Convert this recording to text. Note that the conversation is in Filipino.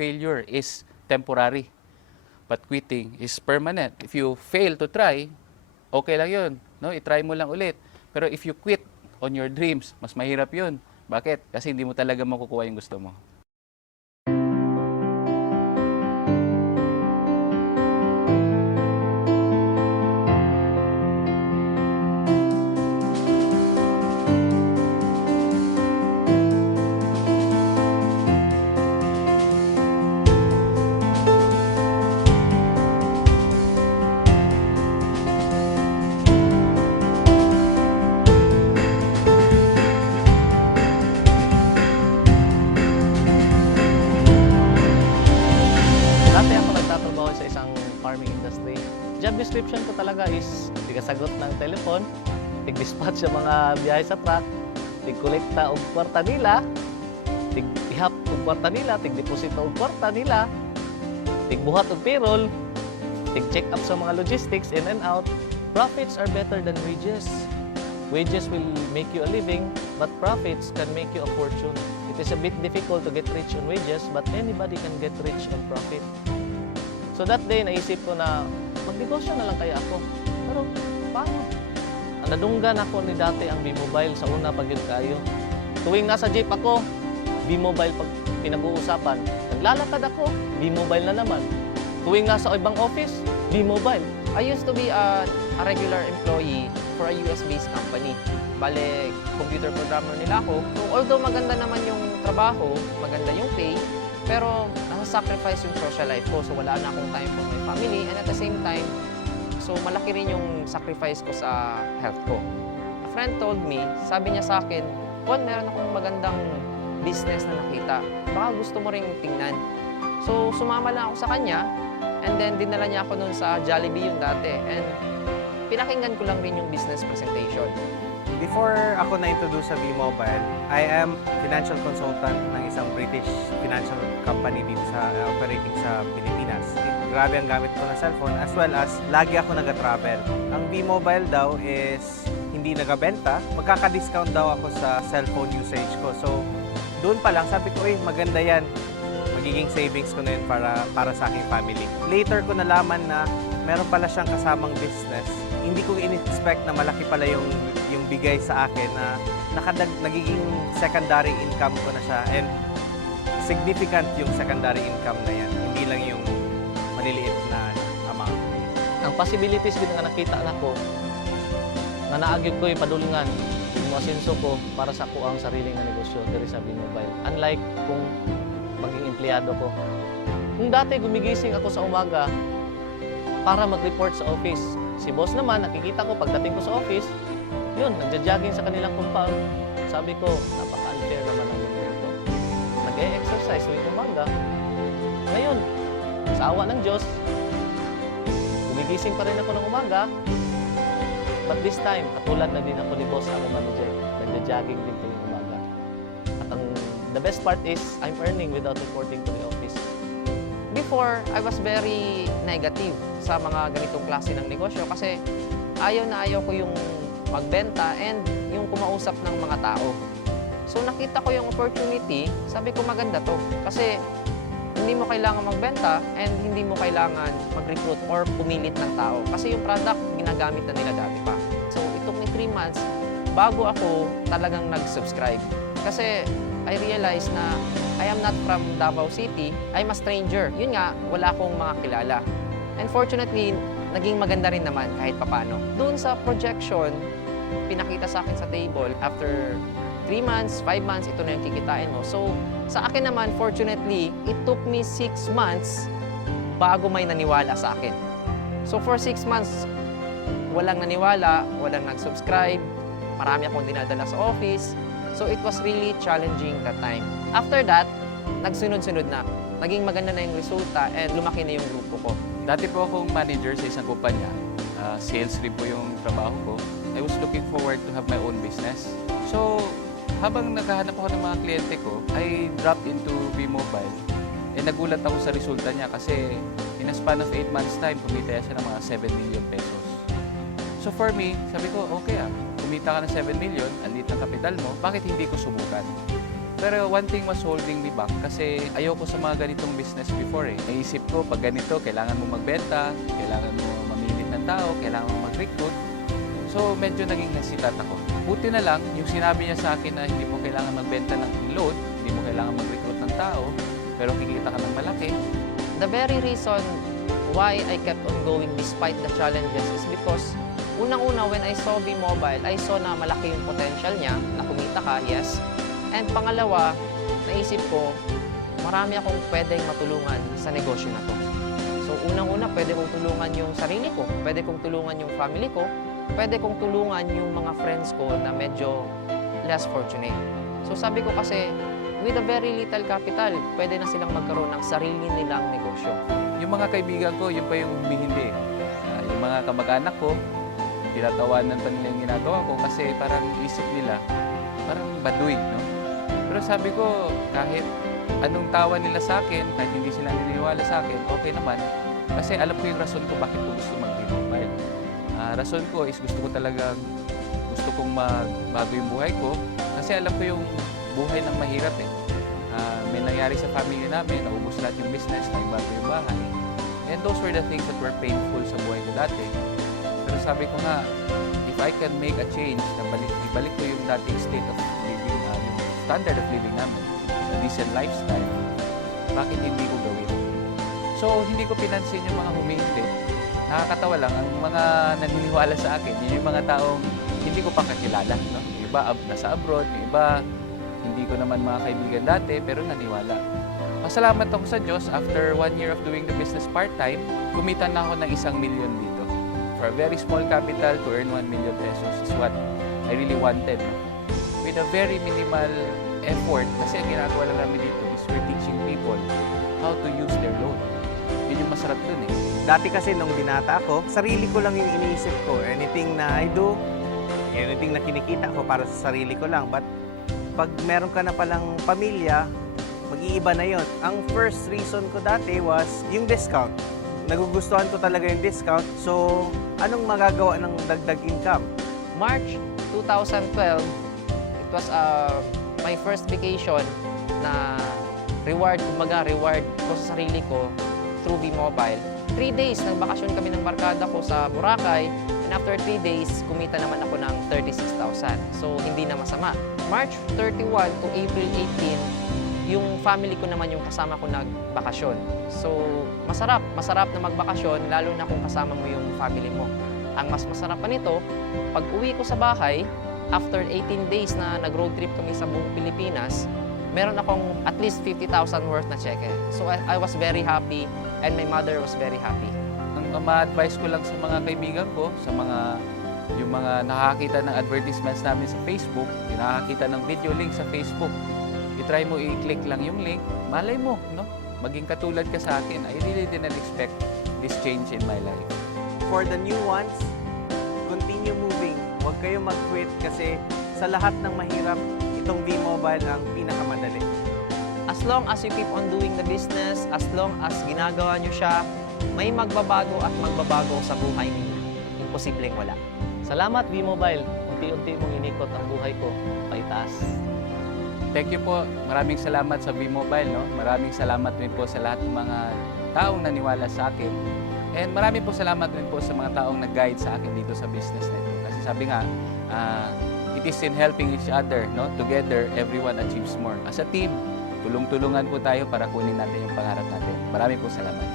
failure is temporary, but quitting is permanent. If you fail to try, okay lang yun. No? I-try mo lang ulit. Pero if you quit on your dreams, mas mahirap yun. Bakit? Kasi hindi mo talaga makukuha yung gusto mo. Dati ako nagtatrabaho sa isang farming industry. Job description ko talaga is tigasagot ng telepon, tig-dispatch sa mga biyahe sa truck, tig-kolekta og kwarta nila, tig-ihap og kwarta nila, tig-deposito og kwarta nila, tig-buhat og payroll, tig-check up sa mga logistics in and out. Profits are better than wages. Wages will make you a living, but profits can make you a fortune. It is a bit difficult to get rich on wages, but anybody can get rich on profit. So that day, naisip ko na magnegosyo na lang kaya ako. Pero paano? Nadunggan ako ni dati ang B-Mobile sa una pag yun kayo. Tuwing nasa jeep ako, B-Mobile pag pinag-uusapan. Naglalakad ako, B-Mobile na naman. Tuwing nasa ibang office, B-Mobile. I used to be a regular employee for a US-based company. Bale, computer programmer nila ako. So, although maganda naman yung trabaho, maganda yung pay, pero nasa-sacrifice yung social life ko. So, wala na akong time for my family. And at the same time, so malaki rin yung sacrifice ko sa health ko. A friend told me, sabi niya sa akin, Juan, meron akong magandang business na nakita. Baka gusto mo ring tingnan. So, sumama lang ako sa kanya. And then, dinala niya ako nun sa Jollibee yung dati. And pinakinggan ko lang rin yung business presentation. Before ako na-introduce sa B-Mobile, I am financial consultant ng isang British financial company dito sa operating sa Pilipinas. Grabe ang gamit ko ng cellphone as well as lagi ako nag-travel. Ang B-Mobile daw is hindi nagabenta, magkaka-discount daw ako sa cellphone usage ko. So, doon pa lang sabi ko, maganda yan. Magiging savings ko na yun para sa aking family. Later ko nalaman na meron pala siyang kasamang business. Hindi ko in-expect na malaki pala yung bigay sa akin na nagiging secondary income ko na siya. And significant yung secondary income na yan. Hindi lang yung maliliit na amount. Ang possibilities din nga nakita na ko, na naagyod ko yung padulungan, yung asenso ko para sa ko ang sariling na negosyo diri sa B-Mobile. Unlike kung maging empleyado ko. Kung dati gumigising ako sa umaga para mag-report sa office. Si boss naman, nakikita ko pagdating ko sa office, yun, nagja-jogging sa kanilang compound. Sabi ko, napaka-unfair naman ang mundo ito. Nag-e-exercise tuwing umaga. Ngayon, sa awa ng Diyos, gumigising pa rin ako ng umaga. But this time, katulad na din ako ni boss, ako manager. Nagja-jogging din tuwing umaga. At the best part is, I'm earning without reporting to the office. Before, I was very negative sa mga ganitong klase ng negosyo kasi ayaw na ayaw ko yung magbenta and yung kumausap ng mga tao. So nakita ko yung opportunity, sabi ko maganda to kasi hindi mo kailangan magbenta and hindi mo kailangan mag-recruit or pumilit ng tao kasi yung product ginagamit na nila dati pa. So it took me 3 months bago ako talagang nag-subscribe kasi I realized na I am not from Davao City, I'm a stranger. Yun nga, wala akong mga kilala. And fortunately, naging maganda rin naman kahit papano. Doon sa projection, pinakita sa akin sa table, after 3 months, 5 months, ito na yung kikitain mo. So, sa akin naman, fortunately, it took me 6 months bago may naniwala sa akin. So, for 6 months, walang naniwala, walang nag-subscribe, marami akong dinadala sa office. So, it was really challenging that time. After that, nagsunod-sunod na. Naging maganda na yung resulta and lumaki na yung grupo ko. Dati po akong manager sa isang kumpanya. Sales rin po yung trabaho ko. I was looking forward to have my own business. So, habang naghahanap ako ng mga kliyente ko, I dropped into B-Mobile. Nagulat ako sa resulta niya kasi in a span of 8 months time, kumita siya ng mga 7 million pesos. So for me, sabi ko, okay kumita ka ng 7 million, ang liit ng kapital mo, bakit hindi ko subukan? Pero one thing was holding me back kasi ayoko sa mga ganitong business before eh. Naisip ko, pag ganito, kailangan mo magbenta, kailangan mo mamili ng tao, kailangan mo mag-recruit. So, medyo naging hesitant ako. Buti na lang, yung sinabi niya sa akin na hindi mo kailangan magbenta ng load, hindi mo kailangan mag-recruit ng tao, pero kikita ka ng malaki. The very reason why I kept on going despite the challenges is because unang-una, when I saw V-Mobile, I saw na malaki yung potential niya, na kumita ka, yes. And pangalawa, naisip ko, marami akong pwedeng matulungan sa negosyo na to. So unang-una, pwede kong tulungan yung sarili ko, pwede kong tulungan yung family ko, pwede kong tulungan yung mga friends ko na medyo less fortunate. So sabi ko kasi, with a very little capital, pwede na silang magkaroon ng sarili nilang negosyo. Yung mga kaibigan ko, yun pa yung humihindi. Yung mga kamag-anak ko, tinatawanan pa nila yung ginagawa ko kasi parang isip nila, parang baduy, no? Pero sabi ko, kahit anong tawa nila sa akin, kahit hindi sila naniniwala sa akin, okay naman. Kasi alam ko yung rason ko bakit ko gusto mag-V-Mobile. Rason ko is gusto kong magbago yung buhay ko kasi alam ko yung buhay ng mahirap eh. May nangyari sa family namin, naubos lahat yung business, naibago yung bahay. And those were the things that were painful sa buhay ko dati. Pero sabi ko nga, if I can make a change, ibalik ko yung dating state of living, yung standard of living namin, a decent lifestyle, bakit hindi ko gawin? So, hindi ko pinansin yung mga humihindi. Nakakatawa lang, ang mga naniniwala sa akin, yun yung mga taong hindi ko pa kakilala. No? Yung iba nasa abroad, yung iba hindi ko naman mga kaibigan dati, pero naniwala. Pasalamat ako sa Diyos, after 1 year of doing the business part-time, kumita na ako ng 1 million dito. For a very small capital, to earn 1 million pesos is what I really wanted. No? With a very minimal effort, kasi ang ginagawa lang namin dito is we're teaching people how to use their loan. Yun yung masarap dun eh. Dati kasi nung binata ako, sarili ko lang yung iniisip ko. Anything na I do, anything na kinikita ko para sa sarili ko lang. But pag meron ka na palang pamilya, mag-iiba na yon. Ang first reason ko dati was yung discount. Nagugustuhan ko talaga yung discount. So, anong magagawa ng dagdag income? March 2012, it was my first vacation na reward ko sa sarili ko through V-Mobile. 3 days, nagbakasyon kami ng barkada ko sa Boracay, and after 3 days, kumita naman ako ng 36,000. So, hindi na masama. March 31 to April 18, yung family ko naman yung kasama ko nagbakasyon. So, masarap na magbakasyon, lalo na kung kasama mo yung family mo. Ang mas masarap pa nito, pag uwi ko sa bahay, after 18 days na nag-road trip kami sa buong Pilipinas, meron akong at least 50,000 worth na cheque. So I was very happy and my mother was very happy. Ang ma-advise ko lang sa mga kaibigan ko, sa yung mga nakakita ng advertisements namin sa Facebook, yung nakakita ng video link sa Facebook, i-try mo i-click lang yung link, malay mo, no? Maging katulad ka sa akin. I really didn't expect this change in my life. For the new ones, continue moving. Huwag kayong mag-quit kasi sa lahat ng mahirap, itong V-Mobile ang pinakamadali. As long as you keep on doing the business, as long as ginagawa nyo siya, may magbabago at magbabago sa buhay ninyo. Imposibleng wala. Salamat V-Mobile, unti-unti mong inikot ang buhay ko, paitaas. Thank you po. Maraming salamat sa V-Mobile, no? Maraming salamat din po sa lahat ng mga taong naniwala sa akin. And maraming po salamat din po sa mga taong nag-guide sa akin dito sa business na ito. Kasi sabi nga, it is in helping each other, no? Together, everyone achieves more. As a team, tulong-tulungan po tayo para kunin natin yung pangarap natin. Maraming po salamat.